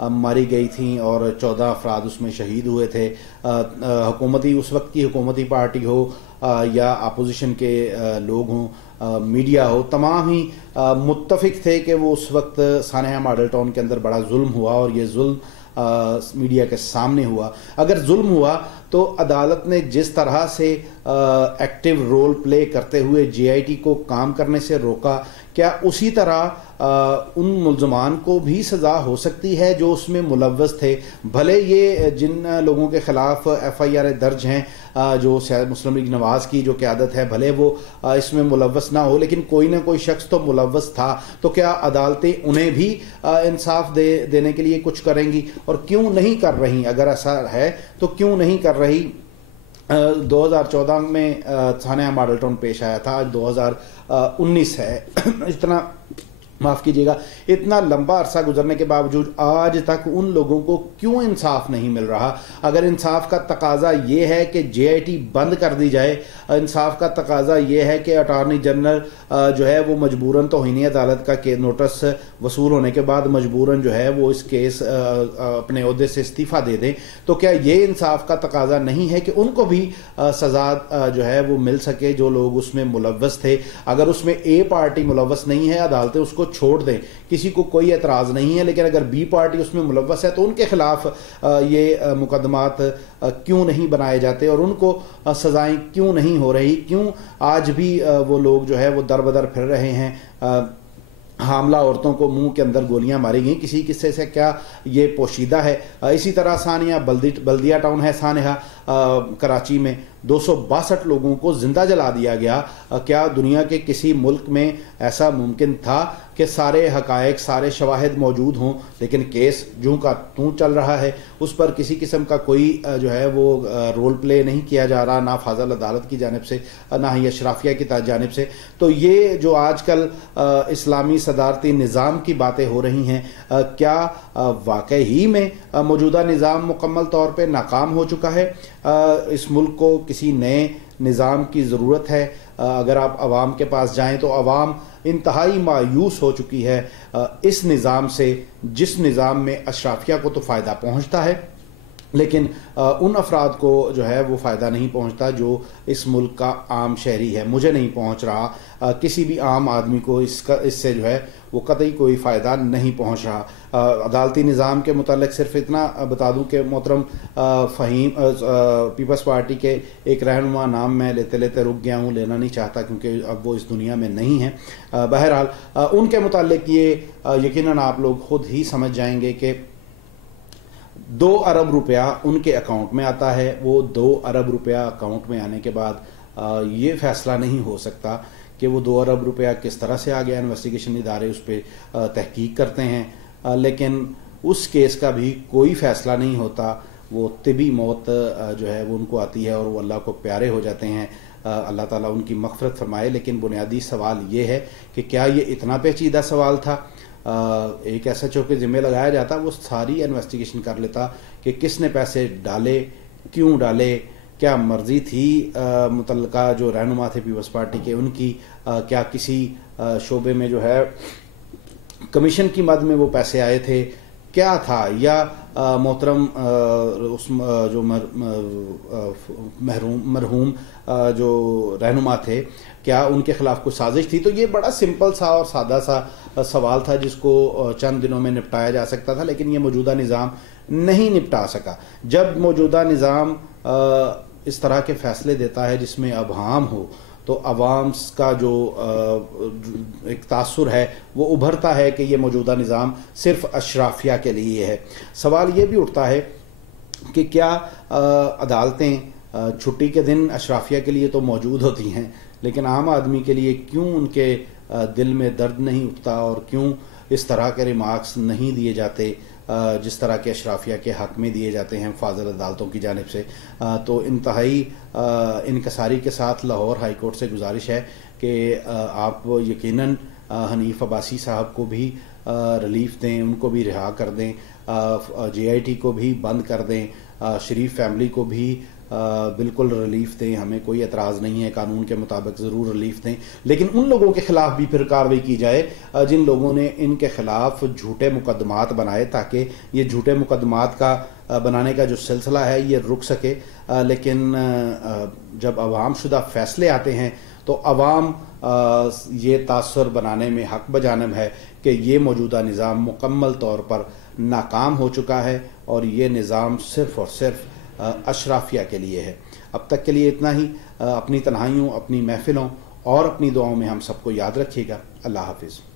ماری گئی تھیں اور 14 افراد اس میں شہید ہوئے تھے. حکومتی اس وقت کی حکومتی پارٹی ہو یا اپوزیشن کے لوگ ہوں, میڈیا ہو, تمام ہی متفق تھے کہ وہ اس وقت سانحہ ماڈل ٹاؤن کے اندر بڑا ظلم ہوا, اور یہ ظلم میڈیا کے سامنے ہوا. اگر ظلم ہوا تو عدالت نے جس طرح سے ایکٹیو رول پلے کرتے ہوئے JIT کو کام کرنے سے روکا, کیا اسی طرح ان ملزمان کو بھی سزا ہو سکتی ہے جو اس میں ملوث تھے؟ بھلے یہ جن لوگوں کے خلاف FIR درج ہیں, جو مسلم لیگ نواز کی جو قیادت ہے, بھلے وہ اس میں ملوث نہ ہو, لیکن کوئی نہ کوئی شخص تو ملوث تھا. تو کیا عدالتیں انہیں بھی انصاف دینے کے لیے کچھ کریں گی, اور کیوں نہیں کر رہی؟ اگر ایسا ہے تو کیوں نہیں کر رہی؟ 2014 میں سانحہ ماڈل ٹاؤن پیش آیا تھا, آج 2019 ہے. اتنا معاف کیجیے گا, اتنا لمبا عرصہ گزرنے کے باوجود آج تک ان لوگوں کو کیوں انصاف نہیں مل رہا؟ اگر انصاف کا تقاضا یہ ہے کہ JIT بند کر دی جائے, انصاف کا تقاضا یہ ہے کہ اٹارنی جنرل جو ہے وہ مجبوراً توہین عدالت کا نوٹس وصول ہونے کے بعد مجبوراً جو ہے وہ اس کیس اپنے عہدے سے استعفیٰ دے دیں, تو کیا یہ انصاف کا تقاضا نہیں ہے کہ ان کو بھی سزا جو ہے وہ مل سکے جو لوگ اس میں ملوث تھے؟ اگر اس میں A پارٹی ملوث نہیں ہے, عدالتیں اس کو چھوڑ دیں, کسی کو کوئی اعتراض نہیں ہے, لیکن اگر B پارٹی اس میں ملوث ہے تو ان کے خلاف یہ مقدمات کیوں نہیں بنائے جاتے, اور ان کو سزائیں کیوں نہیں ہو رہی؟ کیوں آج بھی وہ لوگ جو ہے وہ در بدر پھر رہے ہیں؟ حاملہ عورتوں کو منہ کے اندر گولیاں ماری گئیں, کسی قصے سے کیا یہ پوشیدہ ہے؟ اسی طرح سانحہ بلدیہ ٹاؤن ہے سانحہ کراچی میں, 262 لوگوں کو زندہ جلا دیا گیا. کیا دنیا کے کسی ملک میں ایسا ممکن تھا کہ سارے حقائق سارے شواہد موجود ہوں لیکن کیس جوں کا توں چل رہا ہے, اس پر کسی قسم کا کوئی جو ہے وہ رول پلے نہیں کیا جا رہا, نہ فاضل عدالت کی جانب سے نہ ہی اشرافیہ کی جانب سے؟ تو یہ جو آج کل اسلامی صدارتی نظام کی باتیں ہو رہی ہیں, کیا واقعی میں موجودہ نظام مکمل طور پہ ناکام ہو چکا ہے؟ اس ملک کو کسی نئے نظام کی ضرورت ہے. اگر آپ عوام کے پاس جائیں تو عوام انتہائی مایوس ہو چکی ہے اس نظام سے, جس نظام میں اشرافیہ کو تو فائدہ پہنچتا ہے لیکن ان افراد کو جو ہے وہ فائدہ نہیں پہنچتا جو اس ملک کا عام شہری ہے. مجھے نہیں پہنچ رہا, کسی بھی عام آدمی کو اس سے جو ہے وہ قطعی کوئی فائدہ نہیں پہنچ رہا. عدالتی نظام کے متعلق صرف اتنا بتا دوں کہ محترم فہیم پیپلز پارٹی کے ایک رہنما نام میں لیتے لیتے رک گیا ہوں, لینا نہیں چاہتا کیونکہ اب وہ اس دنیا میں نہیں ہیں. بہرحال ان کے متعلق یہ یقیناً آپ لوگ خود ہی سمجھ جائیں گے کہ 2 ارب روپیہ ان کے اکاؤنٹ میں آتا ہے. وہ 2 ارب روپیہ اکاؤنٹ میں آنے کے بعد یہ فیصلہ نہیں ہو سکتا کہ وہ 2 ارب روپیہ کس طرح سے آ گیا. انویسٹیگیشن ادارے اس پہ تحقیق کرتے ہیں, لیکن اس کیس کا بھی کوئی فیصلہ نہیں ہوتا. وہ طبی موت جو ہے وہ ان کو آتی ہے اور وہ اللہ کو پیارے ہو جاتے ہیں. اللہ تعالیٰ ان کی مغفرت فرمائے. لیکن بنیادی سوال یہ ہے کہ کیا یہ اتنا پیچیدہ سوال تھا؟ ایک SHO کے ذمہ لگایا جاتا, وہ ساری انویسٹیگیشن کر لیتا کہ کس نے پیسے ڈالے, کیوں ڈالے, کیا مرضی تھی متعلقہ جو رہنما تھے پیپلز پارٹی کے ان کی, کیا کسی شعبے میں جو ہے کمیشن کی مد میں وہ پیسے آئے تھے, کیا تھا؟ یا محترم اس جو مرحوم جو رہنما تھے کیا ان کے خلاف کوئی سازش تھی؟ تو یہ بڑا سمپل سا اور سادہ سا سوال تھا جس کو چند دنوں میں نپٹایا جا سکتا تھا, لیکن یہ موجودہ نظام نہیں نپٹا سکا. جب موجودہ نظام اس طرح کے فیصلے دیتا ہے جس میں ابہام ہو تو عوام کا جو ایک تاثر ہے وہ ابھرتا ہے کہ یہ موجودہ نظام صرف اشرافیہ کے لیے ہے. سوال یہ بھی اٹھتا ہے کہ کیا عدالتیں چھٹی کے دن اشرافیہ کے لیے تو موجود ہوتی ہیں, لیکن عام آدمی کے لیے کیوں ان کے دل میں درد نہیں اٹھتا, اور کیوں اس طرح کے ریمارکس نہیں دیے جاتے جس طرح کے اشرافیہ کے حق میں دیے جاتے ہیں فاضل عدالتوں کی جانب سے؟ تو انتہائی انکساری کے ساتھ لاہور ہائی کورٹ سے گزارش ہے کہ آپ یقیناً حنیف عباسی صاحب کو بھی ریلیف دیں, ان کو بھی رہا کر دیں, JIT کو بھی بند کر دیں, شریف فیملی کو بھی بالکل ریلیف دیں، ہمیں کوئی اعتراض نہیں ہے، قانون کے مطابق ضرور ریلیف دیں، لیکن ان لوگوں کے خلاف بھی پھر کارروائی کی جائے جن لوگوں نے ان کے خلاف جھوٹے مقدمات بنائے، تاکہ یہ جھوٹے مقدمات کا بنانے کا جو سلسلہ ہے یہ رک سکے۔ لیکن جب عوام شدہ فیصلے آتے ہیں تو عوام یہ تاثر بنانے میں حق بجانب ہے کہ یہ موجودہ نظام مکمل طور پر ناکام ہو چکا ہے اور یہ نظام صرف اور صرف اشرافیہ کے لیے ہے۔ اب تک کے لیے اتنا ہی۔ اپنی تنہائیوں، اپنی محفلوں اور اپنی دعاؤں میں ہم سب کو یاد رکھیے گا۔ اللہ حافظ۔